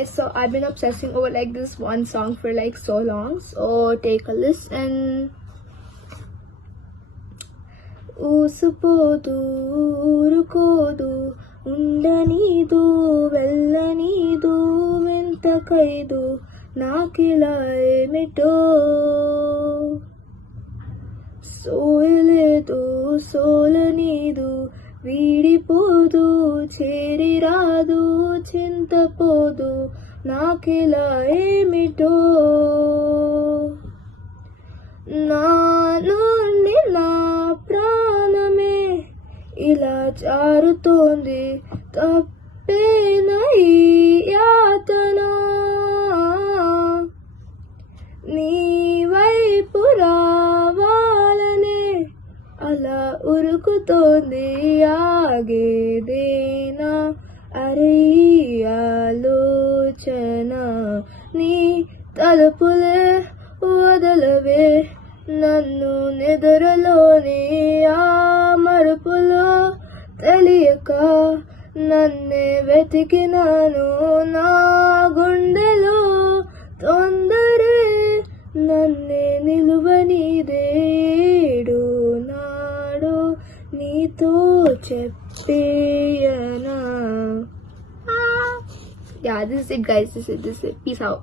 guys, so I've been obsessing over like this one song for like so long, so take a listen. ఊసుపోదు ఊరుకోదు ఉండనీదు వెళ్ళనీదు వింతకైదు నాకిలా ఏమిటో సోయలేదు సోలనీదు వీడిపోదు చేరిరాదు చింతపోదు నాకిలా ఏమిటో నా నుండి నా ప్రాణమే ఇలా జారుతోంది తప్పేన ఈ యాతన నీ వైపు రావాలనే అలా ఉరుకుతోంది ఆగేదేనా అరే ఆలోచన నీ తలుపులే వదలవే నన్ను నిద్రలోని ఆ మరుపులో తెలియక నన్నే వెతికినాను నా గుండెలో తొందరే నన్నే నిలువనిదేడు నాడు నీతో చెప్పేయనా. Yeah, this is it guys, this is it. Peace out.